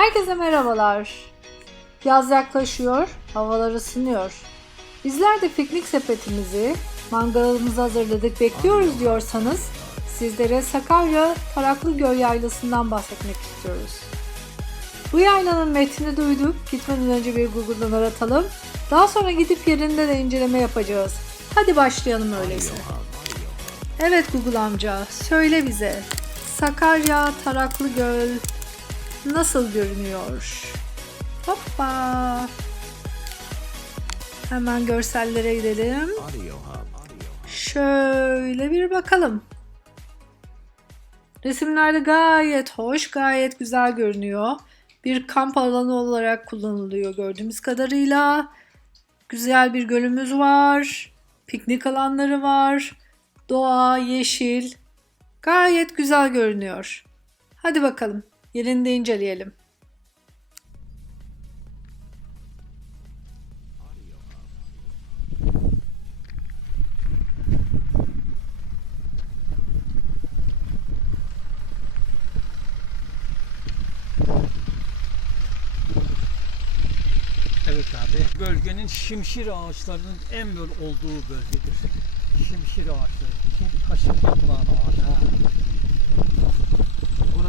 Herkese merhabalar. Yaz yaklaşıyor, havalar ısınıyor. Bizler de piknik sepetimizi, mangalımızı hazırladık, bekliyoruz diyorsanız sizlere Sakarya Taraklıgöl Yaylası'ndan bahsetmek istiyoruz. Bu yaylanın metnini duyduk. Gitmeden önce bir Google'dan aratalım. Daha sonra gidip yerinde de inceleme yapacağız. Hadi başlayalım öyleyse. Evet Google amca, söyle bize. Sakarya Taraklıgöl nasıl görünüyor? Hoppa. Hemen görsellere gidelim. Şöyle bir bakalım. Resimlerde gayet hoş, gayet güzel görünüyor. Bir kamp alanı olarak kullanılıyor gördüğümüz kadarıyla. Güzel bir gölümüz var. Piknik alanları var. Doğa, yeşil. Gayet güzel görünüyor. Hadi bakalım. Yerinde inceleyelim. Evet abi. Bölgenin şimşir ağaçlarının en bol olduğu bölgedir. Şimşir ağaçları. Şimdi kaşık yapılan ağaç.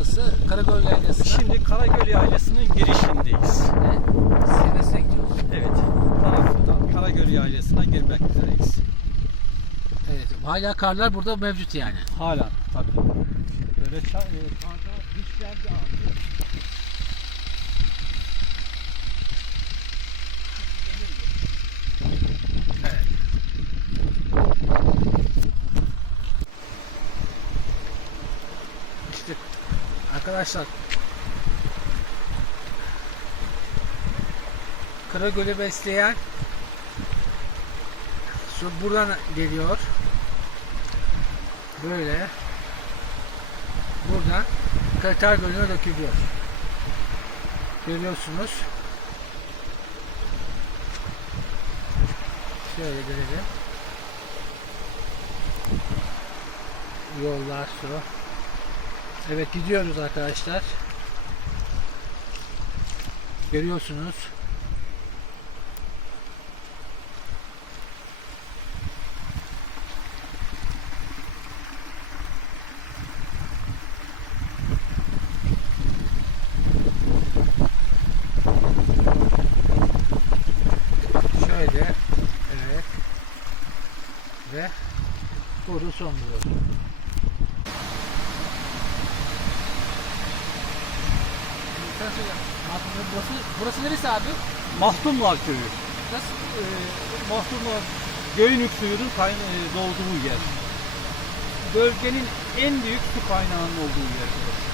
Burası Karagöl Yaylası'na Şimdi Karagöl Yaylası'nın girişindeyiz. zirvesine gidiyoruz. Evet. Tarafından Karagöl Yaylası'na girmek üzereyiz. Evet. Hala karlar burada mevcut yani. Hala tabii. Böyle ça- e, karda dişler de arkadaşlar Karagöl'ü besleyen su buradan geliyor. Böyle buradan Katar Gölü'ne dökülüyor. Görüyorsunuz. Şöyle görelim. Yollar su. Evet gidiyoruz arkadaşlar. Görüyorsunuz. Şöyle. Evet. Ve burada son buluyoruz. Sen söyle. Aslında burası, burası neresi abi? Mahtumlar Köyü. Nasıl? E, Mahtumlar Göynük suyunun kayna- e, doğduğu yer. Bölgenin en büyük su kaynağının olduğu yer burası.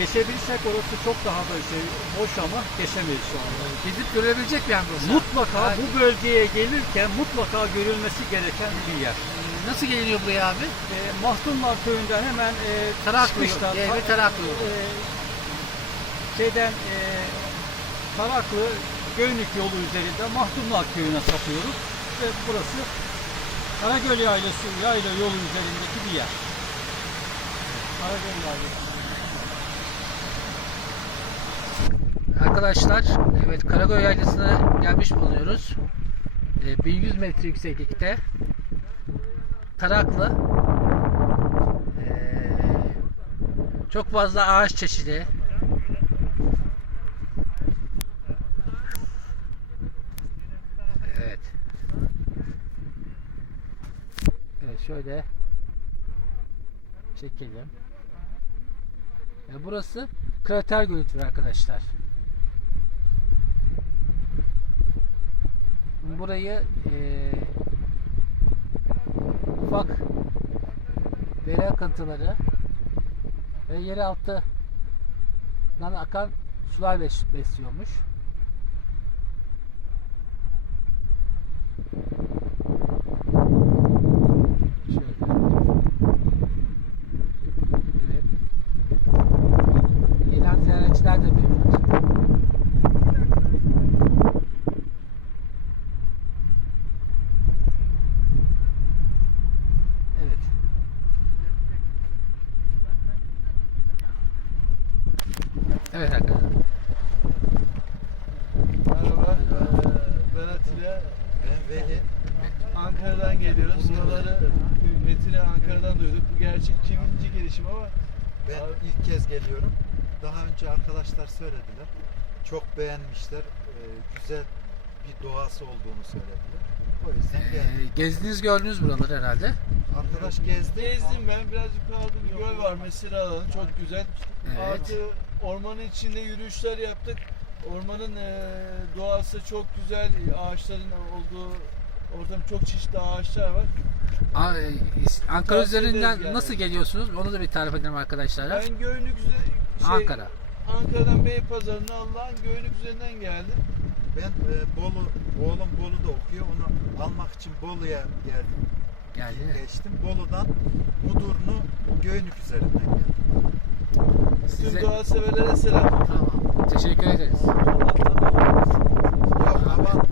Geçebilirsek orası çok daha da şey, boş ama geçemeyiz şu anda. Gidip görebilecek bir yer burası. Mutlaka Yani, bu bölgeye gelirken mutlaka görülmesi gereken bir yer. Nasıl geliniyor buraya abi? E, Mahtumlar Köyü'nden hemen e, Taraklı çıkışta, Taraklı e, şeyden e, Taraklı Göynük yolu üzerinde Mahtumlar Köyü'ne sapıyoruz ve burası Karagöl Yaylası yayla yolu üzerindeki bir yer. Karagöl Yaylası. Arkadaşlar evet Karagöl Yaylası'na gelmiş bulunuyoruz. Ee, 1100 metre yükseklikte. Taraklı. Ee, çok fazla ağaç çeşidi. Evet. Evet şöyle çekelim. Ya burası krater gölütür arkadaşlar. Burayı eee, ufak dere akıntıları ve yeraltından akan sular bes- besliyormuş. Evet Hakan. Merhaba. Ee, ben Atilla. Ben Veli. Ankara'dan geliyoruz. Buraları Metin'e Ankara'dan duyduk. Bu gerçi kiminci gelişim ama ben abi. ilk kez geliyorum. Daha önce arkadaşlar söylediler. Çok beğenmişler. Ee, güzel bir doğası olduğunu söylediler. O yüzden ee, geldim. Gezdiniz gördünüz buraları herhalde. Arkadaş gezdi. gezdim ben. Biraz yukarıda bir göl var. Mesire alanı. Çok güzel. Evet. Artı ormanın içinde yürüyüşler yaptık. Ormanın eee, doğası çok güzel. Ağaçların olduğu ortam çok çeşitli ağaçlar var. A- e, Ankara Tavsiye ederiz üzerinden yani. nasıl geliyorsunuz? Onu da bir tarif edelim arkadaşlara. Ben Göynük üze- şey, Ankara. Ankara'dan Beypazarı'na Allah'ın Göynük üzerinden geldim. Ben e, Bolu, oğlum Bolu'da okuyor. Onu almak için Bolu'ya geldim. Geldi. Geçtim. Bolu'dan Mudurnu Göynük üzerinden geldim. Size... Tüm doğa severlere selam. Tamam. Teşekkür ederiz. Yok hava